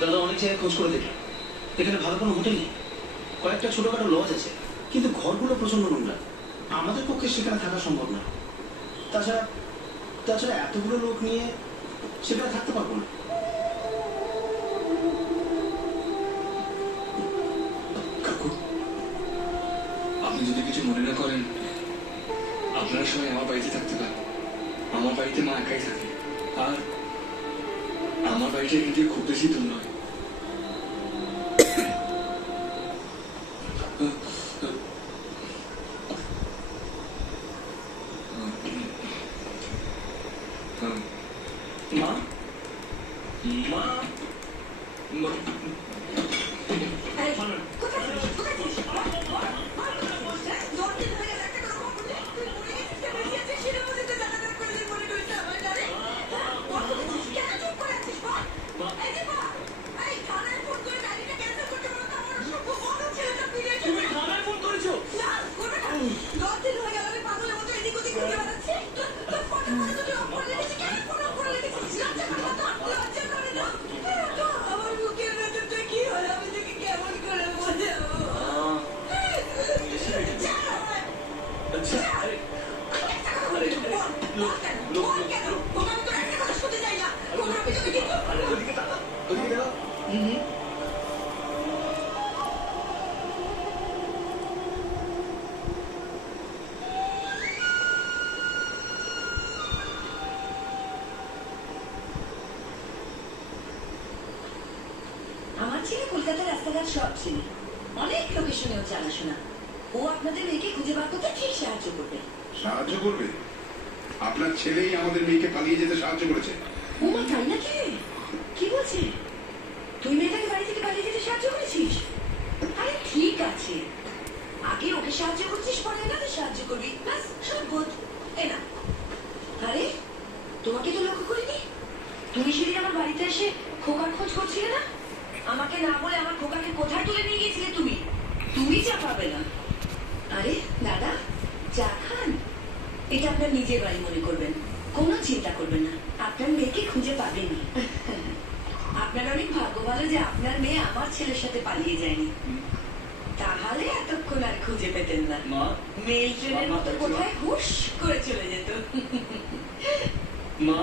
দাদা অনেক জায়গায় খোঁজ করে দেখলাম, এখানে ভালো কোনো হোটেল নেই। কয়েকটা ছোটখাটো লজ আছে, কিন্তু ঘরগুলো প্রচন্ড নোংরা। আমাদের পক্ষে সেখানে থাকা সম্ভব না। তাছাড়া তাছাড়া এতগুলো লোক নিয়ে সেখানে থাকতে পারবো না। কাকু, আপনি যদি কিছু মনে না করেন, আপনারা সবাই আমার বাড়িতে থাকতে পারেন। আমার বাড়িতে মা একাই থাকে, আর আমার বাড়িটা এখান থেকে খুব বেশি দূর নয়। মা মা আমার ছেলে কলকাতার রাস্তাঘাট সব চিনি, অনেক লোকেশনেও জানাশোনা। ও আপনাদের মেয়েকে খুঁজে বার করতে ঠিক সাহায্য করবে। সাহায্য করবে? আপনার ছেলেই আমাদের মেয়েকে পালিয়ে যেতে সাহায্য করেছে। ও মা, তাই নাকি? কি বলছে? তুই মেয়েটাকে বাড়ি থেকে পালিয়ে যেতে সাহায্য করেছিস? আরে ঠিক আছে, আগে ওকে সাহায্য করছিস, পরে না সাহায্য করবি, ব্যাস সব বোধ। না, আরে তোমাকে তো লক্ষ্য করিনি। তুমি সেদিন আমার বাড়িতে এসে খোকার খোঁজ করছিলে না? আমাকে না বলে আমার খোকাকে কোথায় তুলে নিয়ে গেছিলে তুমি? তুমি চা পাবে না। আরে দাদা, চা খান। এটা আপনার নিজের বাড়ি মনে করবেন, কোনো চিন্তা করবেন না, আপনার মেয়েকে খুঁজে পাবেনি। আপনার অনেক ভাগ্য ভালো যে আপনার মেয়ে আমার ছেলের সাথে পালিয়ে যায়নি, তাহলে এতক্ষণ আর খুঁজে পেতেন না। মেল ট্রেনের মতো কোথায় হুশ করে চলে যেত। মা,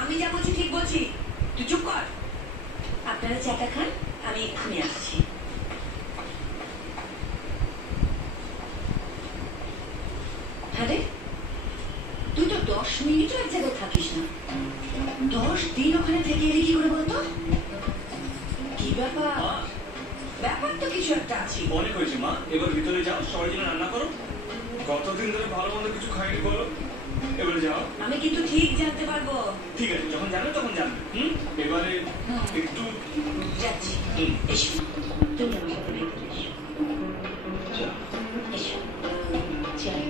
আমি যা বলছি ঠিক বলছি, তুই চুপ কর। আপনারা চাটা খান, আমি এক্ষুনি আসছি। আরে তুই তো 10 মিনিটও এক জায়গায় থাকিস না, 10 দিন ওখানে থেকে এলি কি করে বলতো? কি ব্যাপার? ব্যাপার তো কিছু একটা আছে। অনেক হয়েছে মা, এবার ভিতরে যাও, সবার জন্য রান্না করো। কতদিন ধরে ভালো মন্দ কিছু খাইনি বলো, এবারে যাও। আমি কিন্তু ঠিক জানতে পারবো। ঠিক আছে, যখন জানবে তখন জানবে। এবারে একটু যাচ্ছি। এসো, তুমি আমার সাথে ভেতরে এসো। এসো, চল।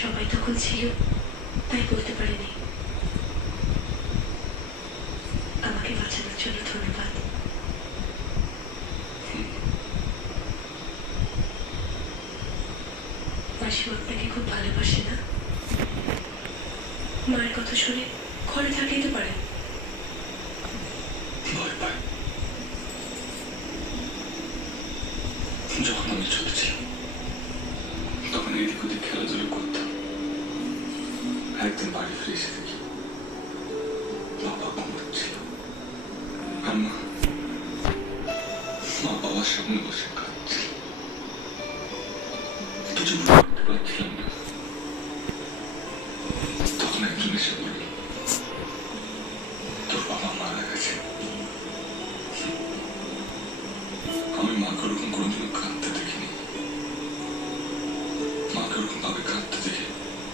সবাই তখন ছিল, তাই বলতে পারিনি। আমাকে বাঁচানোর জন্য ধন্যবাদ। মাসিমা আপনাকে খুব ভালোবাসে না? মায়ের কথা শুনে ঘরে থাকতেই তো পারে। ভয় পাই। যখন আমি ছোট ছিলাম তখন এদিক ওদিক খেলাধুলো করতাম। একদিন বাড়ি ফিরে এসে দেখি বাবা ঘুমাচ্ছিল, আর মা বাবার সামনে বসে কাঁদছিল। কিছু বুঝতে পারছিলাম না। তখন একজন এসে বলল,